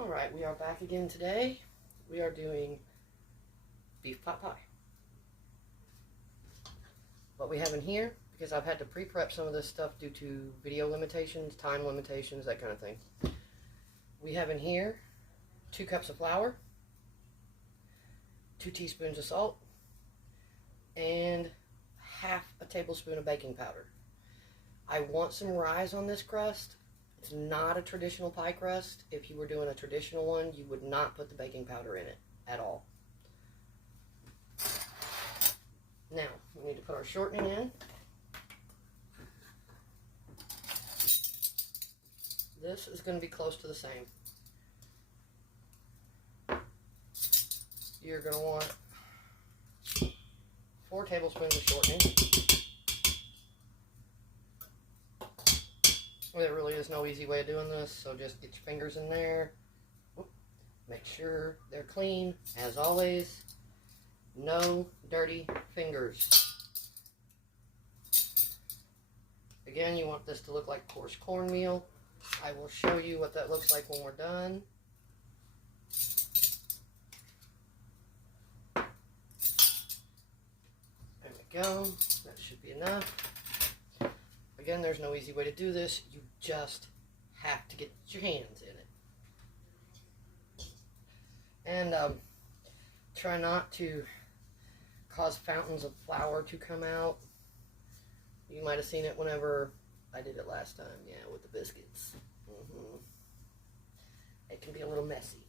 Alright, we are back again today. We are doing beef pot pie. What we have in here, because I've had to pre-prep some of this stuff due to video limitations, time limitations, that kind of thing. We have in here 2 cups of flour, 2 teaspoons of salt, and half a tablespoon of baking powder. I want some rise on this crust. It's not a traditional pie crust. If you were doing a traditional one, you would not put the baking powder in it at all. Now, we need to put our shortening in. This is going to be close to the same. You're going to want 4 tablespoons of shortening. There really is no easy way of doing this, so just get your fingers in there. Make sure they're clean, as always. No dirty fingers. Again, you want this to look like coarse cornmeal. I will show you what that looks like when we're done. There we go. That should be enough. Again, there's no easy way to do this. You just have to get your hands in it. And try not to cause fountains of flour to come out. You might have seen it whenever I did it last time, yeah, with the biscuits. It can be a little messy.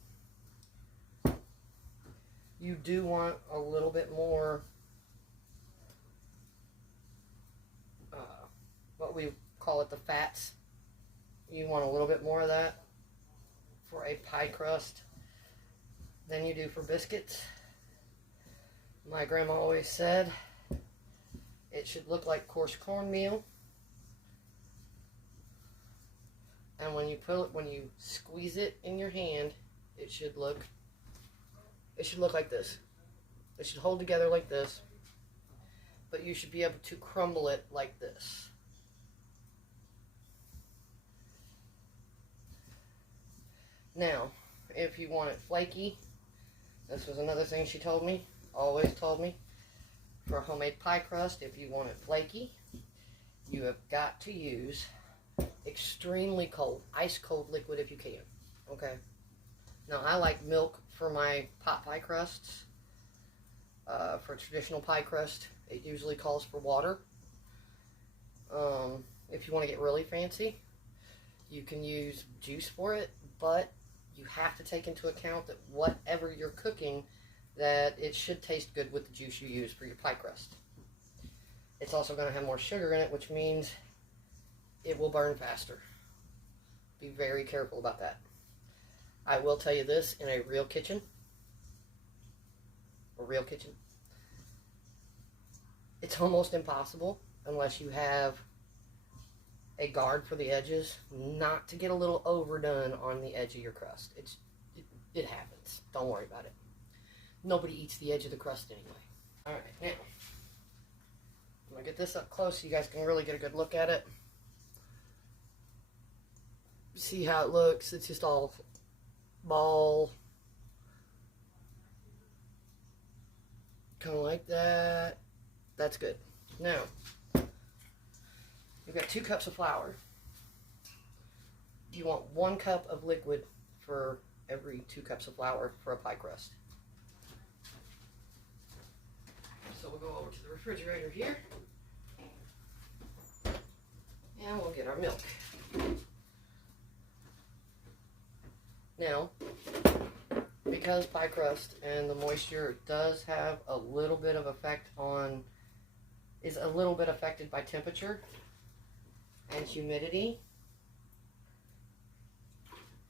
You do want a little bit more what we call it, the fats. You want a little bit more of that for a pie crust than you do for biscuits. My grandma always said it should look like coarse cornmeal, and when you squeeze it in your hand, it should look like this. It should hold together like this, but you should be able to crumble it like this. Now, if you want it flaky, this was another thing she told me, always told me, for a homemade pie crust, if you want it flaky, you have got to use extremely cold, ice cold liquid if you can, okay? Now, I like milk for my pot pie crusts. For traditional pie crust, it usually calls for water. If you want to get really fancy, you can use juice for it, but you have to take into account that whatever you're cooking, that it should taste good with the juice you use for your pie crust. It's also going to have more sugar in it, which means it will burn faster. Be very careful about that. I will tell you this, in a real kitchen, it's almost impossible, unless you have a guard for the edges, not to get a little overdone on the edge of your crust. It happens. Don't worry about it. Nobody eats the edge of the crust anyway. Alright, now, I'm going to get this up close so you guys can really get a good look at it. See how it looks? It's just all ball. Kind of like that. That's good. Now, you've got 2 cups of flour. You want 1 cup of liquid for every 2 cups of flour for a pie crust. So we'll go over to the refrigerator here, and we'll get our milk. Now, because pie crust and the moisture does have a little bit of effect on, is a little bit affected by temperature and humidity,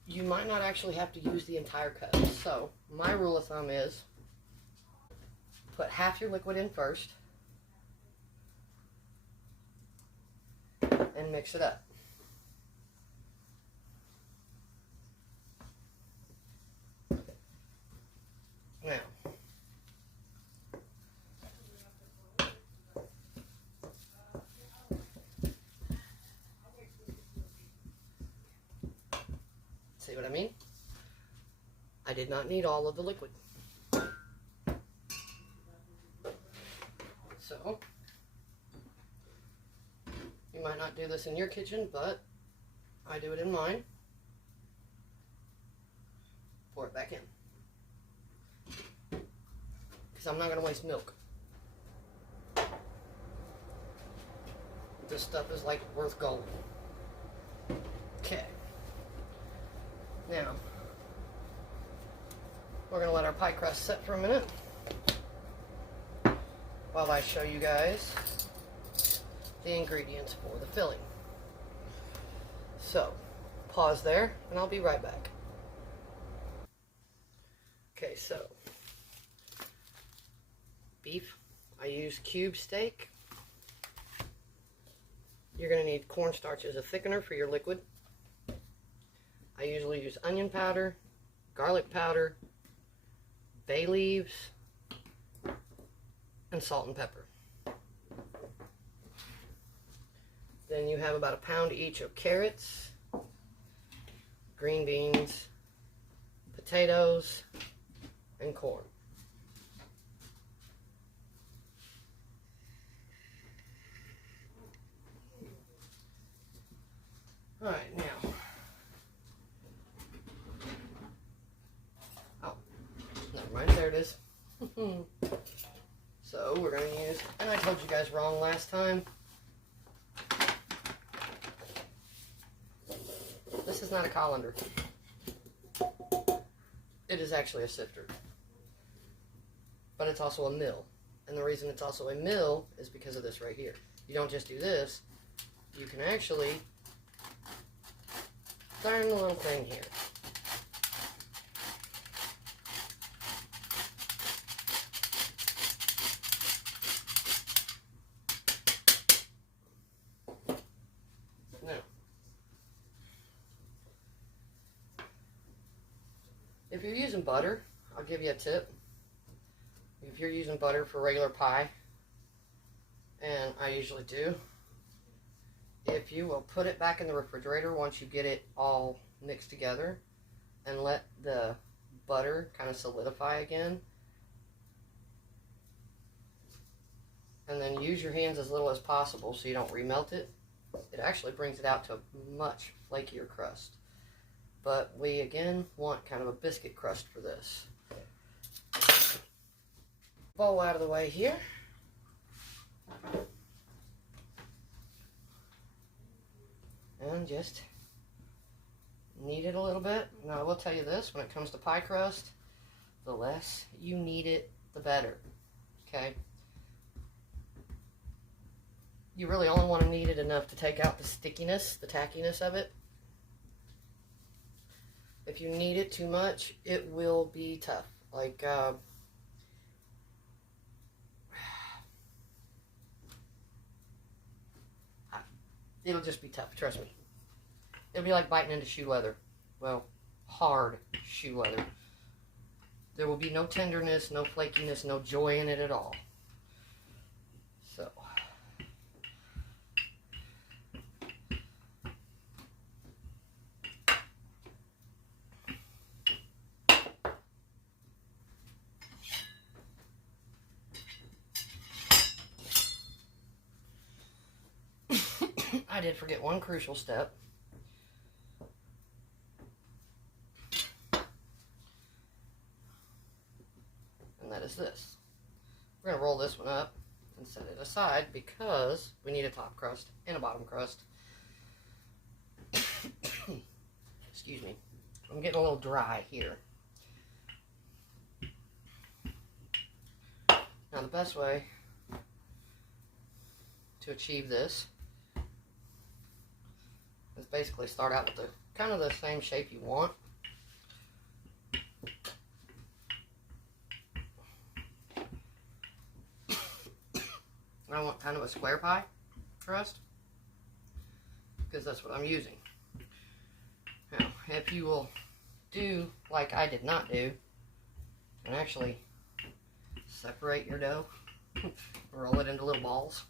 you might not actually have to use the entire cup. So my rule of thumb is put half your liquid in first and mix it up. Now, see what I mean? I did not need all of the liquid. So, you might not do this in your kitchen, but I do it in mine. Pour it back in. Because I'm not going to waste milk. This stuff is like worth gold. Okay. Now, we're going to let our pie crust set for a minute while I show you guys the ingredients for the filling. So, pause there, and I'll be right back. Okay, so, beef. I use cube steak. You're going to need cornstarch as a thickener for your liquid. I usually use onion powder, garlic powder, bay leaves, and salt and pepper. Then you have about a pound each of carrots, green beans, potatoes, and corn. All right, now. Oh, never mind, there it is. So we're going to use, and I told you guys wrong last time. This is not a colander. It is actually a sifter. But it's also a mill. And the reason it's also a mill is because of this right here. You don't just do this. You can actually turn the little thing here. Now, if you're using butter, I'll give you a tip. If you're using butter for regular pie, and I usually do, if you will put it back in the refrigerator once you get it all mixed together and let the butter kind of solidify again, and then use your hands as little as possible so you don't remelt it, it actually brings it out to a much flakier crust. But we again want kind of a biscuit crust for this. Bowl out of the way here. And just knead it a little bit. Now I will tell you this, when it comes to pie crust, the less you knead it, the better. Okay? You really only want to knead it enough to take out the stickiness, the tackiness of it. If you knead it too much, it will be tough. Like, it'll just be tough, trust me. It'll be like biting into shoe leather. Well, hard shoe leather. There will be no tenderness, no flakiness, no joy in it at all. So. I did forget one crucial step. And that is this. We're going to roll this one up and set it aside because we need a top crust and a bottom crust. Excuse me. I'm getting a little dry here. Now the best way to achieve this is basically start out with the kind of the same shape you want. I want kind of a square pie crust because that's what I'm using. Now, if you will do like I did not do and actually separate your dough, roll it into little balls,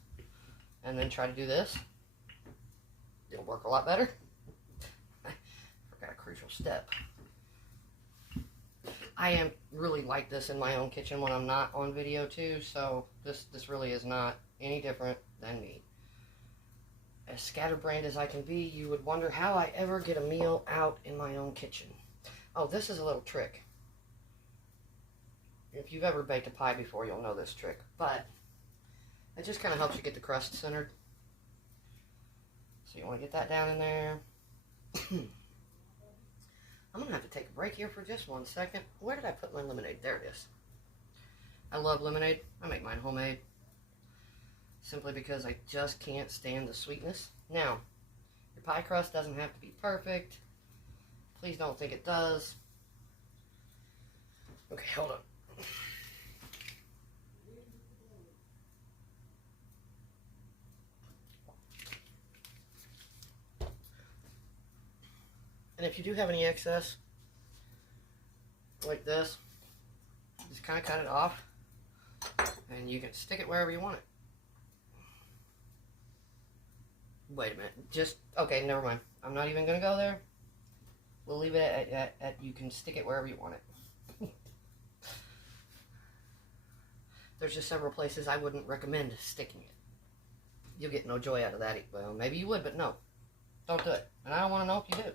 and then try to do this, it'll work a lot better. Forgot a crucial step. I am really like this in my own kitchen when I'm not on video too, so this really is not any different than me. As scatterbrained as I can be, you would wonder how I ever get a meal out in my own kitchen. Oh, this is a little trick. If you've ever baked a pie before, you'll know this trick, but it just kind of helps you get the crust centered. So you want to get that down in there. I'm going to have to take a break here for just 1 second. Where did I put my lemonade? There it is. I love lemonade. I make mine homemade. Simply because I just can't stand the sweetness. Now, your pie crust doesn't have to be perfect. Please don't think it does. Okay, hold on. And if you do have any excess, like this, just kind of cut it off, and you can stick it wherever you want it. Wait a minute, okay, never mind. I'm not even going to go there. We'll leave it at you can stick it wherever you want it. There's just several places I wouldn't recommend sticking it. You'll get no joy out of that. Well, maybe you would, but no. Don't do it. And I don't want to know if you do.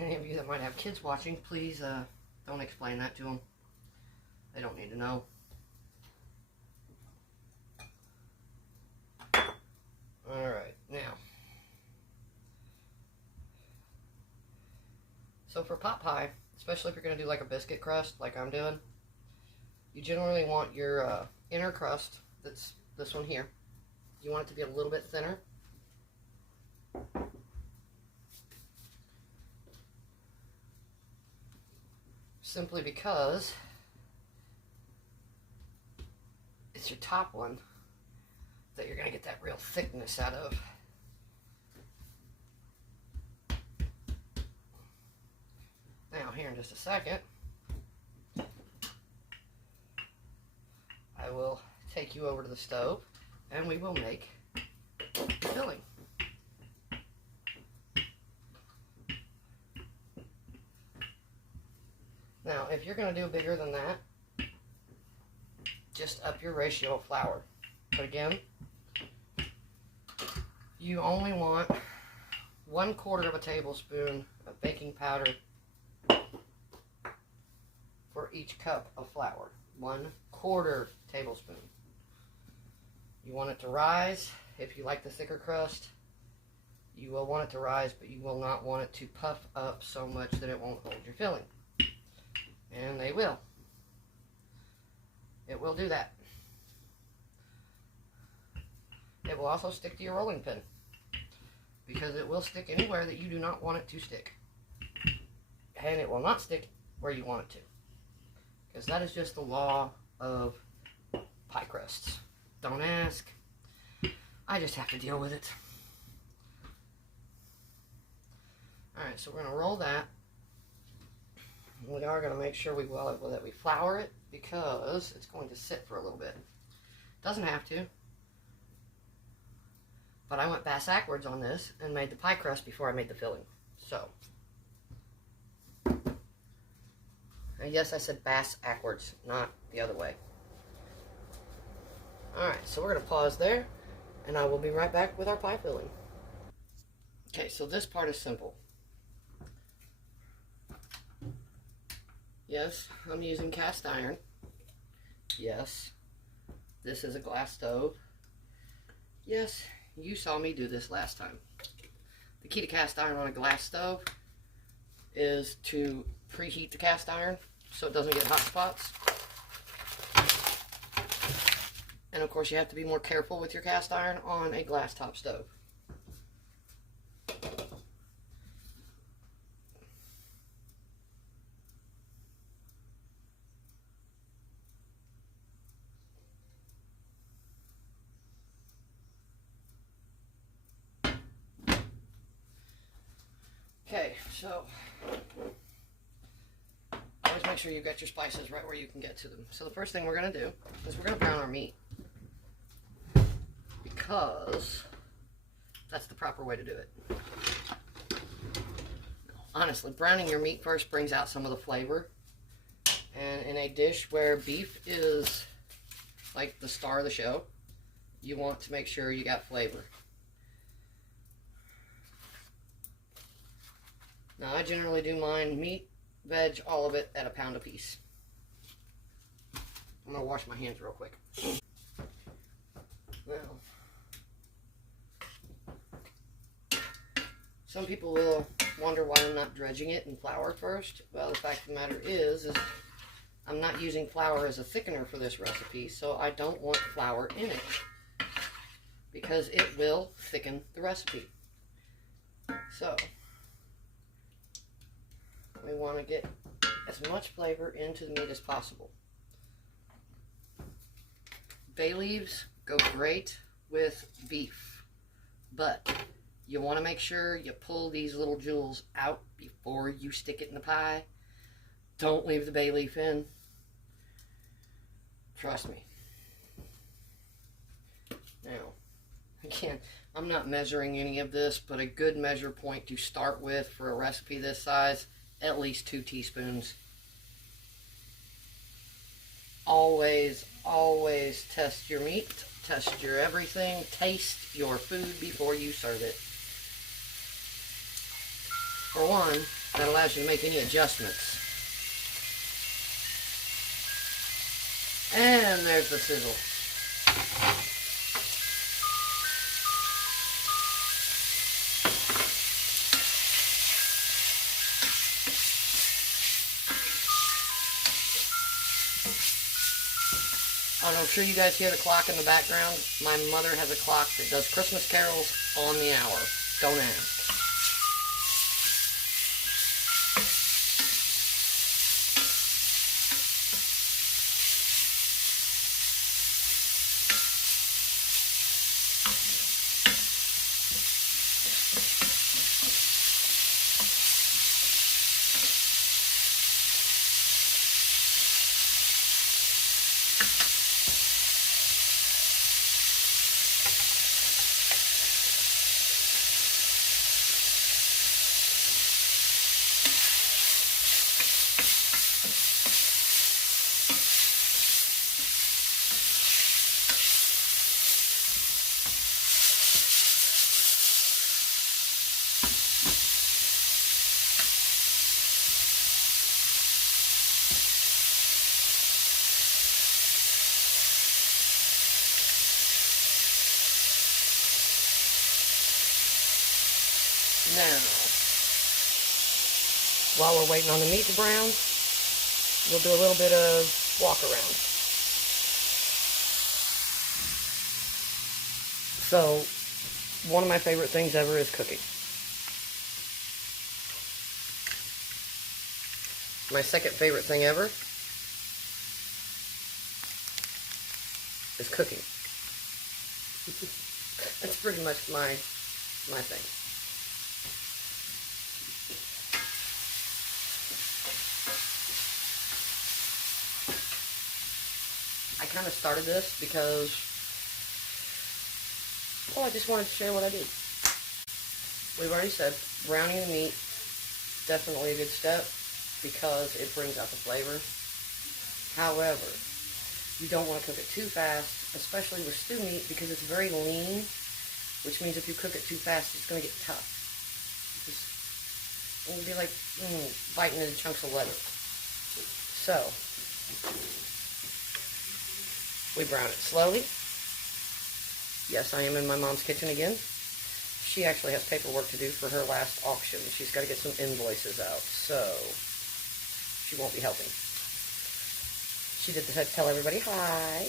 Any of you that might have kids watching, please don't explain that to them. They don't need to know. Alright, now. So for pot pie, especially if you're going to do like a biscuit crust like I'm doing, you generally want your inner crust, that's this one here, you want it to be a little bit thinner. Simply because it's your top one that you're going to get that real thickness out of. Now, here in just a second, I will take you over to the stove and we will make the filling. Now, if you're going to do bigger than that, just up your ratio of flour. But again, you only want 1/4 of a tablespoon of baking powder for each cup of flour. 1/4 tablespoon. You want it to rise. If you like the thicker crust, you will want it to rise, but you will not want it to puff up so much that it won't hold your filling. And they will. It will do that. It will also stick to your rolling pin, because it will stick anywhere that you do not want it to stick. And it will not stick where you want it to, because that is just the law of pie crusts. Don't ask. I just have to deal with it. Alright, so we're going to roll that. We are going to make sure that we flour it, because it's going to sit for a little bit. Doesn't have to. But I went bass-ackwards on this and made the pie crust before I made the filling. So. And yes, I said bass-ackwards, not the other way. Alright, so we're going to pause there, and I will be right back with our pie filling. Okay, so this part is simple. Yes, I'm using cast iron. Yes, this is a glass stove. Yes, you saw me do this last time. The key to cast iron on a glass stove is to preheat the cast iron so it doesn't get hot spots. And of course you have to be more careful with your cast iron on a glass top stove. Okay, so always make sure you've got your spices right where you can get to them. So the first thing we're going to do is we're going to brown our meat, because That's the proper way to do it. Honestly, browning your meat first brings out some of the flavor. And in a dish where beef is like the star of the show, you want to make sure you got flavor. Now, I generally do mine meat, veg, all of it at £1 a piece. I'm going to wash my hands real quick. Now, some people will wonder why I'm not dredging it in flour first. Well, the fact of the matter is I'm not using flour as a thickener for this recipe, so I don't want flour in it because it will thicken the recipe. So, we want to get as much flavor into the meat as possible. Bay leaves go great with beef, but you want to make sure you pull these little jewels out before you stick it in the pie. Don't leave the bay leaf in. Trust me. Now, again, I'm not measuring any of this, but a good measure point to start with for a recipe this size, at least 2 teaspoons. Always, always test your meat, test your everything, taste your food before you serve it. For one, that allows you to make any adjustments. And there's the sizzle. I'm sure you guys hear the clock in the background. My mother has a clock that does Christmas carols on the hour. Don't ask. Now, while we're waiting on the meat to brown, we'll do a little bit of walk around. So, one of my favorite things ever is cooking. My second favorite thing ever is cooking. That's pretty much my thing. I kind of started this because, well, I just wanted to share what I did. We've already said browning the meat, definitely a good step because it brings out the flavor. However, you don't want to cook it too fast, especially with stew meat because it's very lean, which means if you cook it too fast, it's going to get tough. It'll be like biting into chunks of leather. So, we brown it slowly. Yes, I am in my mom's kitchen again. She actually has paperwork to do for her last auction. She's got to get some invoices out, so she won't be helping. She did tell everybody hi.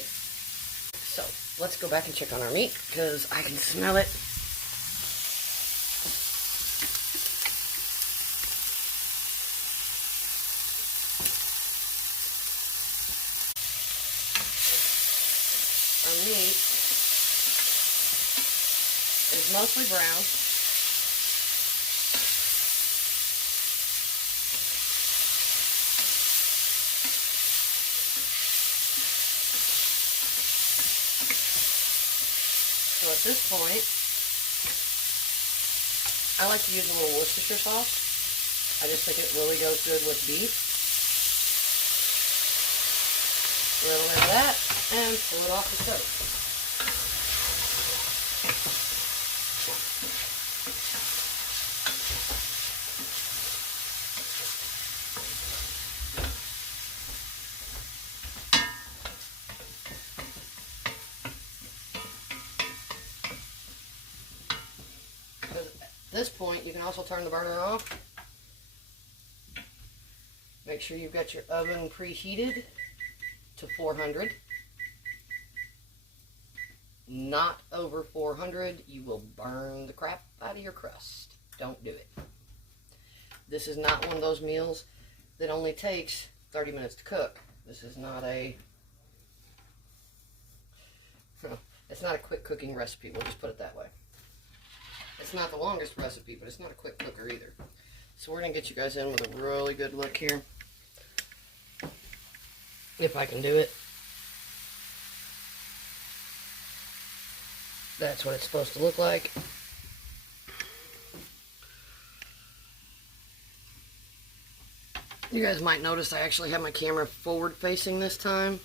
So, let's go back and check on our meat, because I can smell it. Our meat is mostly brown. So at this point, I like to use a little Worcestershire sauce. I just think it really goes good with beef. A little bit of that, and pull it off the stove. At this point, you can also turn the burner off. Make sure you've got your oven preheated to 400. Not over 400. You will burn the crap out of your crust. Don't do it. This is not one of those meals that only takes 30 minutes to cook. This is not a... It's not a quick cooking recipe. We'll just put it that way. It's not the longest recipe, but it's not a quick cooker either. So we're going to get you guys in with a really good look here. If I can do it. That's what it's supposed to look like. You guys might notice I actually have my camera forward facing this time,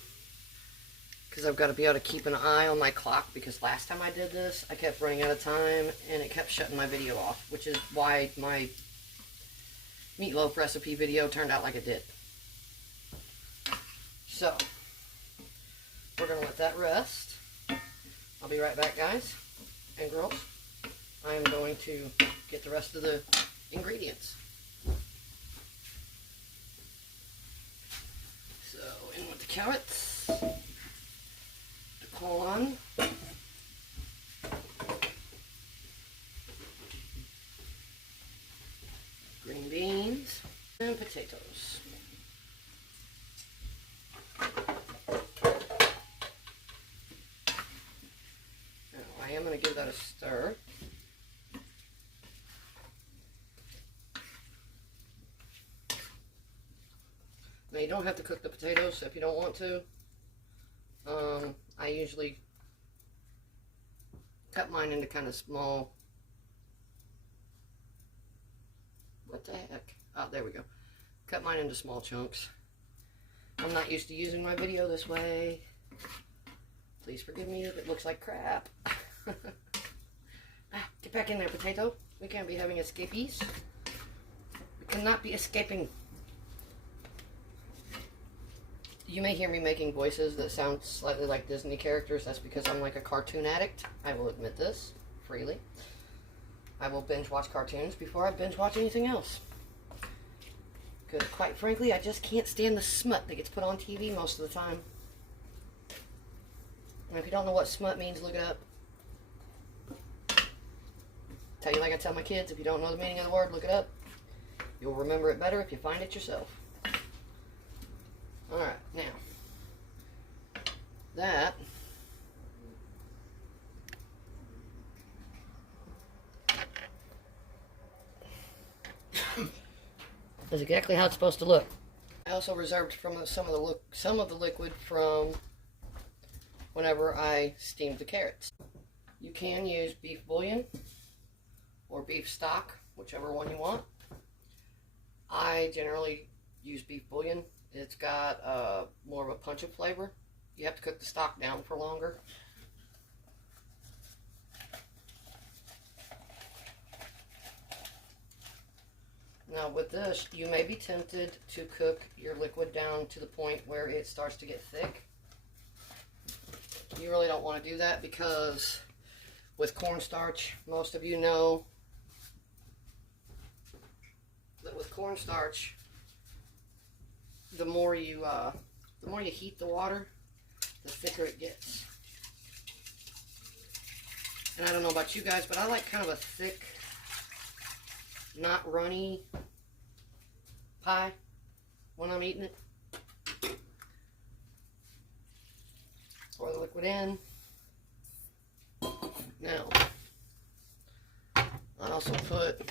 because I've got to be able to keep an eye on my clock, because last time I did this, I kept running out of time and it kept shutting my video off, which is why my meatloaf recipe video turned out like it did. So, we're going to let that rest. I'll be right back, guys and girls. I am going to get the rest of the ingredients. So, in with the carrots, the corn, green beans, and potatoes. Now, I am going to give that a stir. Now, you don't have to cook the potatoes if you don't want to. I usually cut mine into kind of small... What the heck? Oh, there we go. Cut mine into small chunks. I'm not used to using my video this way. Please forgive me if it looks like crap. Get back in there, potato. We can't be having escapees. We cannot be escaping. You may hear me making voices that sound slightly like Disney characters. That's because I'm like a cartoon addict. I will admit this freely. I will binge watch cartoons before I binge watch anything else. Because quite frankly, I just can't stand the smut that gets put on TV most of the time. And if you don't know what smut means, look it up. Tell you like I tell my kids, if you don't know the meaning of the word, look it up. You'll remember it better if you find it yourself. Alright, now, that is exactly how it's supposed to look. I also reserved some of the liquid from whenever I steamed the carrots. You can use beef bouillon or beef stock, whichever one you want. I generally use beef bouillon. It's got more of a punch of flavor. You have to cook the stock down for longer. Now with this, you may be tempted to cook your liquid down to the point where it starts to get thick. You really don't want to do that, because with cornstarch, most of you know that with cornstarch, the more you heat the water, the thicker it gets. And I don't know about you guys, but I like kind of a thick, not runny pie when I'm eating it. Pour the liquid in. Now, I also put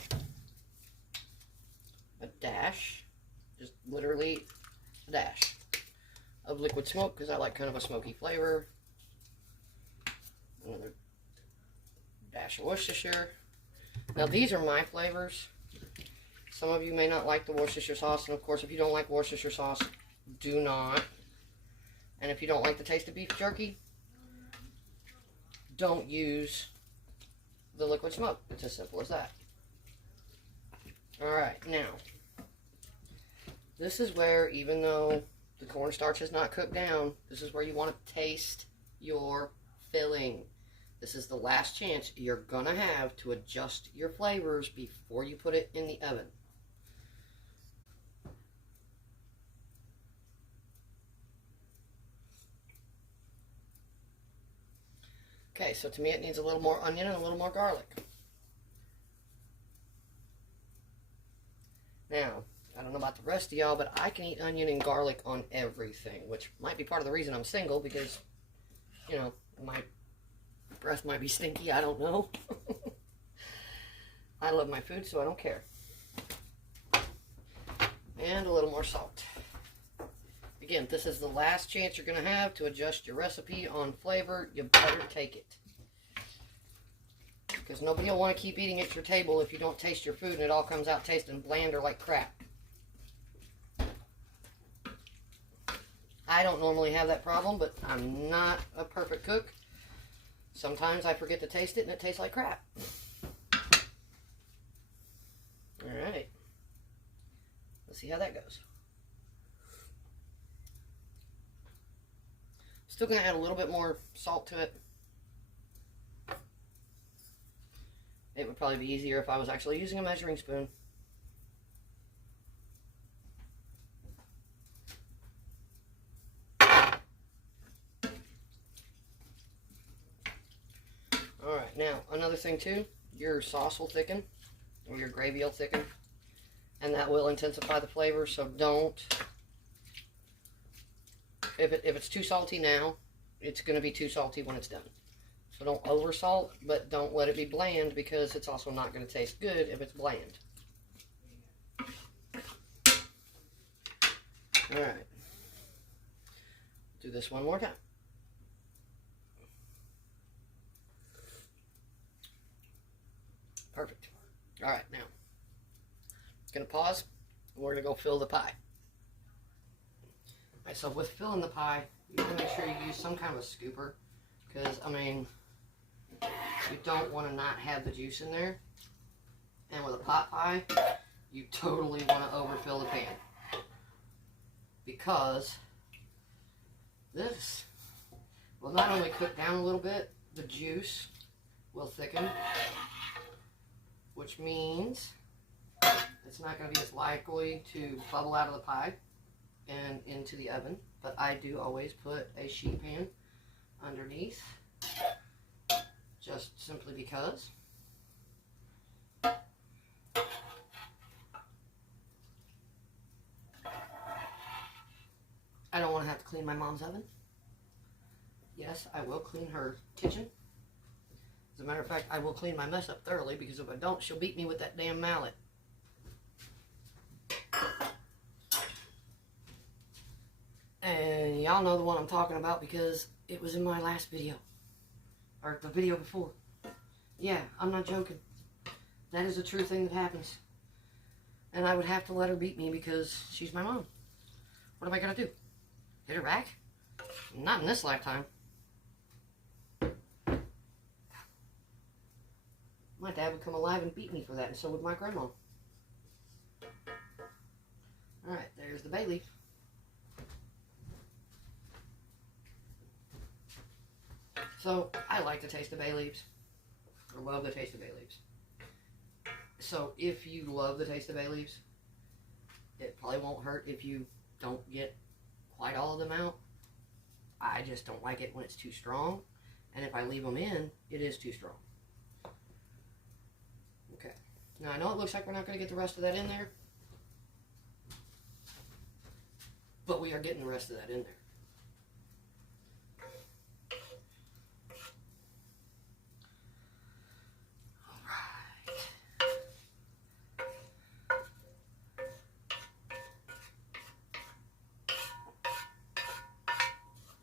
a dash, just literally a dash of liquid smoke, because I like kind of a smoky flavor. Another dash of Worcestershire. Now these are my flavors. Some of you may not like the Worcestershire sauce, and of course if you don't like Worcestershire sauce, do not. And if you don't like the taste of beef jerky, don't use the liquid smoke. It's as simple as that. Alright, now, this is where, even though the cornstarch is not cooked down, this is where you want to taste your filling. This is the last chance you're going to have to adjust your flavors before you put it in the oven. Okay, so to me it needs a little more onion and a little more garlic. Now, I don't know about the rest of y'all, but I can eat onion and garlic on everything, which might be part of the reason I'm single, because, you know, my breath might be stinky, I don't know. I love my food, so I don't care. And a little more salt. Again, this is the last chance you're going to have to adjust your recipe on flavor. You better take it. Because nobody will want to keep eating at your table if you don't taste your food and it all comes out tasting bland or like crap. I don't normally have that problem, but I'm not a perfect cook. Sometimes I forget to taste it and it tastes like crap. Alright. Let's see how that goes. Still going to add a little bit more salt to it. It would probably be easier if I was actually using a measuring spoon. Alright, now another thing too, your sauce will thicken, or your gravy will thicken, and that will intensify the flavor, so don't. If it's too salty now, it's going to be too salty when it's done. So don't over salt, but don't let it be bland, because it's also not going to taste good if it's bland. Alright. Do this one more time. Perfect. Alright, now. Going to pause, and we're going to go fill the pie. Alright, so with filling the pie, you want to make sure you use some kind of a scooper, because, I mean, you don't want to not have the juice in there. And with a pot pie, you totally want to overfill the pan, because this will not only cook down a little bit, the juice will thicken, which means it's not going to be as likely to bubble out of the pie and into the oven. But I do always put a sheet pan underneath, just simply because. I don't want to have to clean my mom's oven. Yes, I will clean her kitchen. As a matter of fact, I will clean my mess up thoroughly, because if I don't, she'll beat me with that damn mallet. And y'all know the one I'm talking about, because it was in my last video. Or the video before. Yeah, I'm not joking. That is a true thing that happens. And I would have to let her beat me, because she's my mom. What am I going to do? Hit her back? Not in this lifetime. My dad would come alive and beat me for that, and so would my grandma. Alright, there's the bay leaf. So, I like the taste of bay leaves. I love the taste of bay leaves. So, if you love the taste of bay leaves, it probably won't hurt if you don't get quite all of them out. I just don't like it when it's too strong. And if I leave them in, it is too strong. Okay. Now, I know it looks like we're not going to get the rest of that in there, but we are getting the rest of that in there.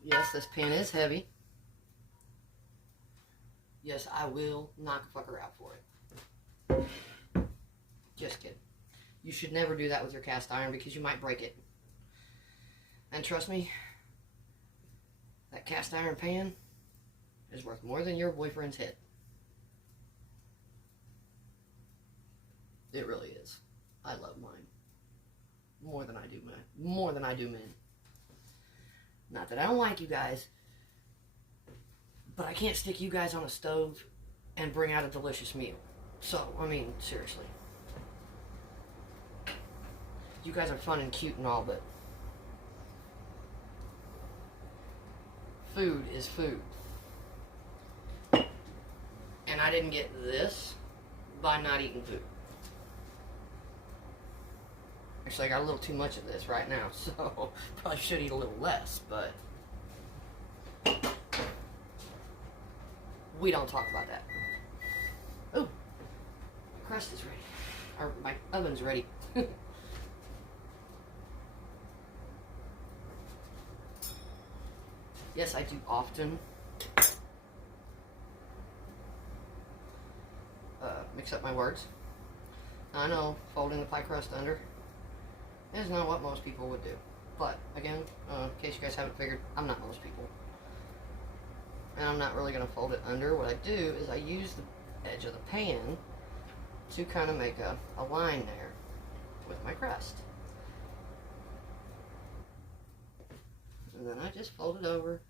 Yes, this pan is heavy. Yes, I will knock a fucker out for it. Just kidding. You should never do that with your cast iron because you might break it. And trust me, that cast iron pan is worth more than your boyfriend's head. It really is. I love mine. More than I do men. More than I do men. Not that I don't like you guys, but I can't stick you guys on a stove and bring out a delicious meal. So, I mean, seriously. You guys are fun and cute and all, but food is food. And I didn't get this by not eating food. Actually, I got a little too much of this right now, so probably should eat a little less, but we don't talk about that. Oh, my crust is ready. Or my oven's ready. Yes, I do often mix up my words. I know folding the pie crust under is not what most people would do. But, again, in case you guys haven't figured, I'm not most people. And I'm not really going to fold it under. What I do is I use the edge of the pan to kind of make a line there with my crust. And then I just fold it over.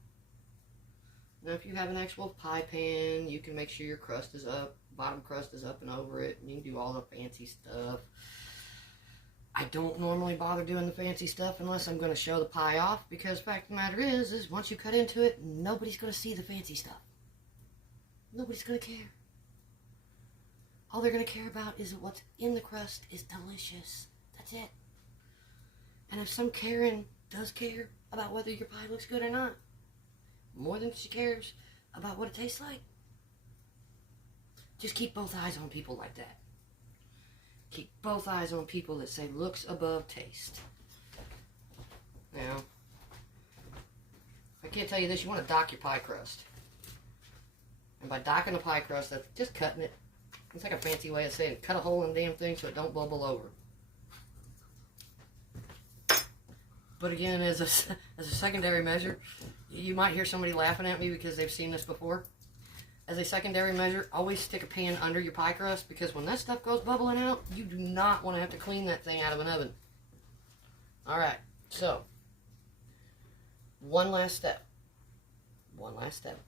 Now if you have an actual pie pan, you can make sure your crust is up, bottom crust is up and over it, and you can do all the fancy stuff. I don't normally bother doing the fancy stuff unless I'm going to show the pie off, because the fact of the matter is once you cut into it, nobody's going to see the fancy stuff. Nobody's going to care. All they're going to care about is what's in the crust is delicious. That's it. And if some Karen does care about whether your pie looks good or not, more than she cares about what it tastes like, just keep both eyes on people like that. Keep both eyes on people that say looks above taste. Now, I can't tell you this, you want to dock your pie crust. And by docking the pie crust, that's just cutting it. It's like a fancy way of saying cut a hole in the damn thing so it don't bubble over. But again, as a secondary measure, you might hear somebody laughing at me because they've seen this before. As a secondary measure, always stick a pan under your pie crust, because when that stuff goes bubbling out, you do not want to have to clean that thing out of an oven. Alright, so, one last step. One last step.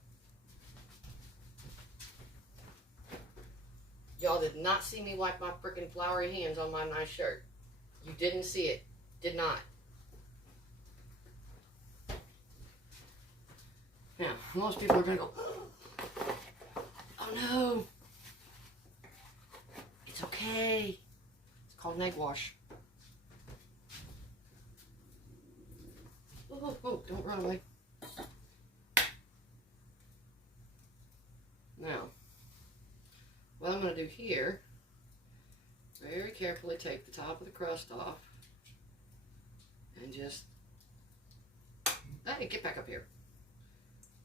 Y'all did not see me wipe my freaking floury hands on my nice shirt. You didn't see it. Did not. Now, most people are going to go, oh no, it's okay. It's called an egg wash. Oh, don't run away. Now, what I'm going to do here, very carefully take the top of the crust off and just, hey, get back up here.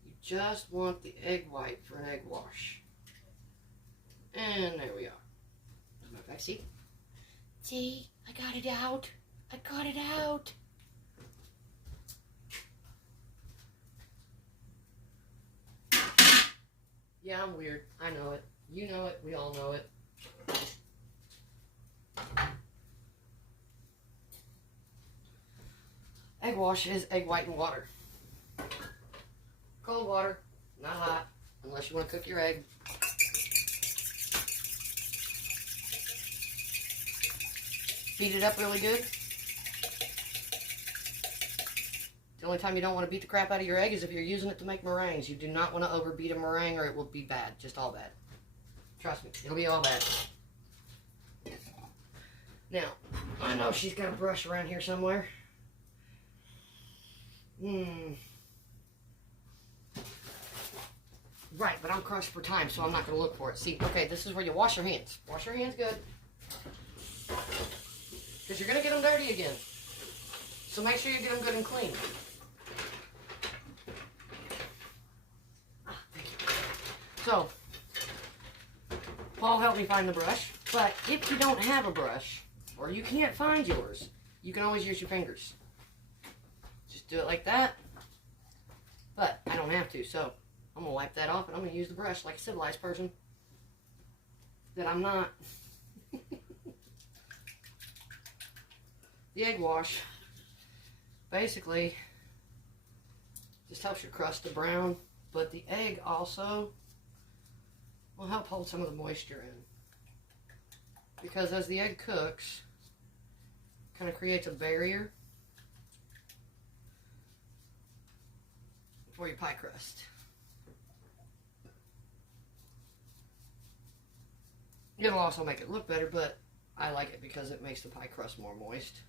You just want the egg white for an egg wash. And there we are. There's my back seat. See, I got it out. I got it out. Yeah, I'm weird. I know it. You know it. We all know it. Egg wash is egg white and water. Cold water, not hot, unless you want to cook your egg. Beat it up really good. The only time you don't want to beat the crap out of your egg is if you're using it to make meringues. You do not want to overbeat a meringue or it will be bad. Just all bad. Trust me, it'll be all bad. Now, I know she's got a brush around here somewhere. Right, but I'm crushed for time, so I'm not going to look for it. See, okay, this is where you wash your hands. Wash your hands good. Because you're going to get them dirty again. So make sure you get them good and clean. Thank you. So, Paul helped me find the brush. But if you don't have a brush, or you can't find yours, you can always use your fingers. Just do it like that. But I don't have to, so I'm going to wipe that off and I'm going to use the brush like a civilized person that I'm not. The egg wash basically just helps your crust to brown, but the egg also will help hold some of the moisture in. Because as the egg cooks, it kind of creates a barrier for your pie crust. It'll also make it look better, but I like it because it makes the pie crust more moist.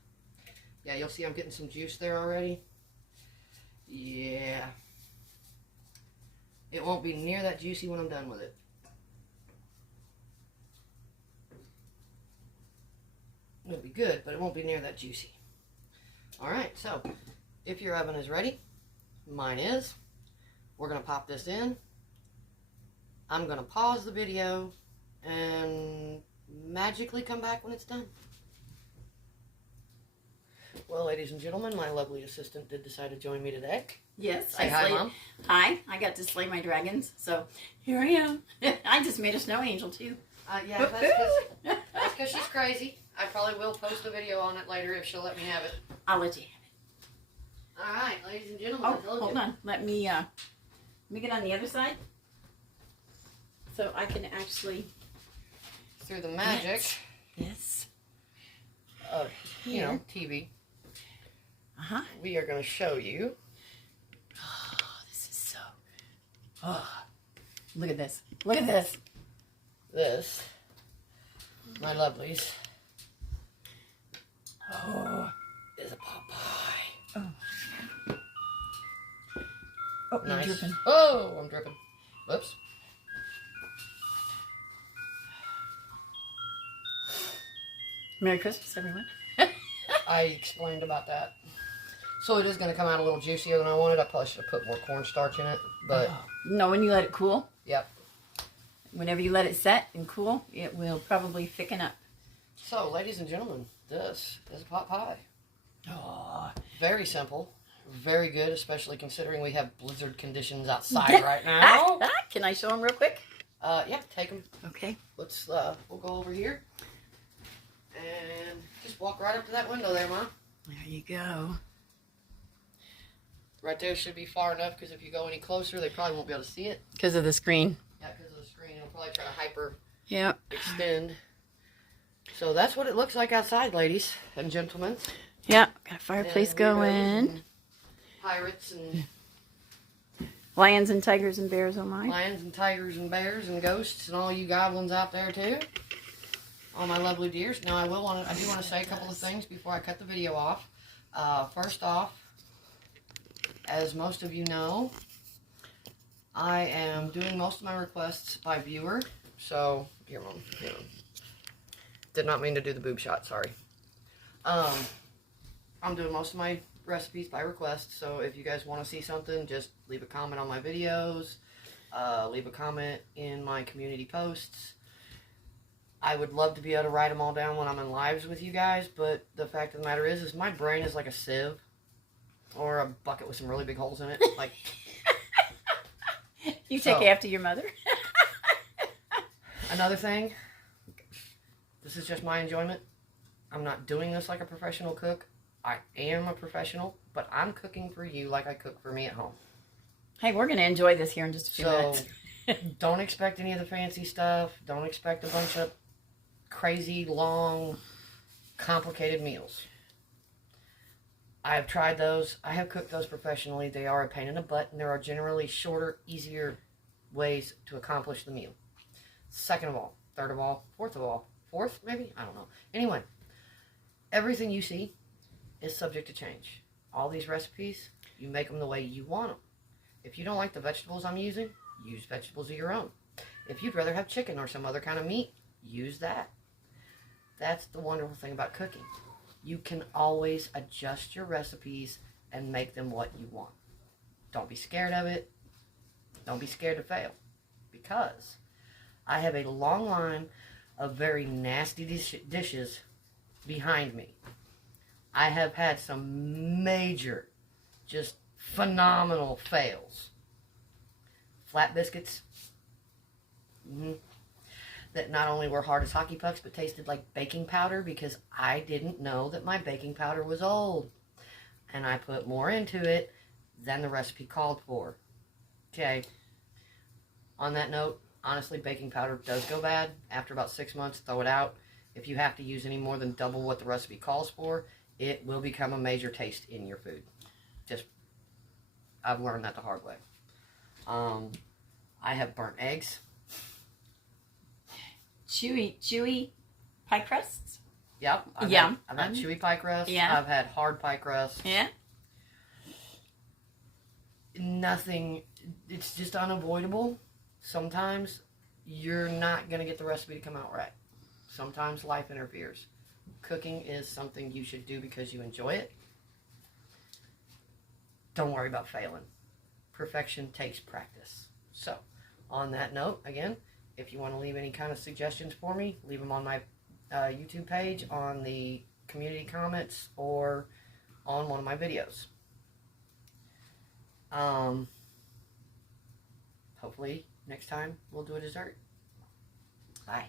Yeah, you'll see I'm getting some juice there already. Yeah. It won't be near that juicy when I'm done with it. It'll be good, but it won't be near that juicy. Alright, so if your oven is ready, mine is. We're going to pop this in. I'm going to pause the video and magically come back when it's done. Well, ladies and gentlemen, my lovely assistant did decide to join me today. Yes. Say hi, Mom. Hi. I got to slay my dragons, so here I am. I just made a snow angel, too. Yeah, that's because she's crazy. I probably will post a video on it later if she'll let me have it. I'll let you have it. All right, ladies and gentlemen. Oh, hold on. Let me get on the other side so I can actually... Through the magic Yes. of, TV. Uh-huh. We are going to show you. Oh, this is so... Oh, look at this. Look at this. This, my lovelies, is a pot pie. Oh, Nice. I'm dripping. Oh, I'm dripping. Whoops. Merry Christmas, everyone. I explained about that. So it is going to come out a little juicier than I wanted. I probably should have put more cornstarch in it, but No, when you let it cool. Yep. Whenever you let it set and cool, it will probably thicken up. So, ladies and gentlemen, this is a pot pie. Oh. Very simple. Very good, especially considering we have blizzard conditions outside right now. Can I show them real quick? Yeah, take them. Okay. Let's, we'll go over here. And just walk right up to that window there, Mom. There you go. Right there should be far enough, because if you go any closer, they probably won't be able to see it. Because of the screen. Yeah, because of the screen. It'll probably try to hyper Yep. extend. So that's what it looks like outside, ladies and gentlemen. Yeah, got a fireplace And weirdos going. and pirates and Lions and tigers and bears, oh my. lions and tigers and bears and ghosts and all you goblins out there too. All my lovely dears. Now I do want to say a couple of things before I cut the video off. First off, as most of you know, I am doing most of my requests by viewer. So, here, Mom. Here, Mom. Did not mean to do the boob shot, sorry. I'm doing most of my recipes by request, so if you guys want to see something, just leave a comment on my videos, leave a comment in my community posts. I would love to be able to write them all down when I'm in lives with you guys, but the fact of the matter is my brain is like a sieve, or a bucket with some really big holes in it. Like, You take after your mother. another thing, this is just my enjoyment. I'm not doing this like a professional cook. I am a professional, but I'm cooking for you like I cook for me at home. Hey, we're going to enjoy this here in just a few So, minutes. don't expect any of the fancy stuff. Don't expect a bunch of crazy, long, complicated meals. I have tried those. I have cooked those professionally. They are a pain in the butt, and there are generally shorter, easier ways to accomplish the meal. Second of all, third of all, fourth of all, fourth maybe? I don't know. Anyway, everything you see is subject to change. All these recipes, you make them the way you want them. If you don't like the vegetables I'm using, use vegetables of your own. If you'd rather have chicken or some other kind of meat, use that. That's the wonderful thing about cooking. You can always adjust your recipes and make them what you want. Don't be scared of it. Don't be scared to fail. Because I have a long line of very nasty dishes behind me. I have had some major, just phenomenal fails. Flat biscuits. That not only were hard as hockey pucks, but tasted like baking powder because I didn't know that my baking powder was old. And I put more into it than the recipe called for. Okay. On that note, honestly, baking powder does go bad. After about 6 months, throw it out. If you have to use any more than double what the recipe calls for, it will become a major taste in your food. I've learned that the hard way. I have burnt eggs. Chewy pie crusts. Yep. I've had chewy pie crust. Yeah. I've had hard pie crust. Yeah. Nothing. It's just unavoidable. Sometimes you're not going to get the recipe to come out right. Sometimes life interferes. Cooking is something you should do because you enjoy it. Don't worry about failing. Perfection takes practice. So, on that note, again, if you want to leave any kind of suggestions for me, leave them on my YouTube page, on the community comments, or on one of my videos. Hopefully, next time we'll do a dessert. Bye.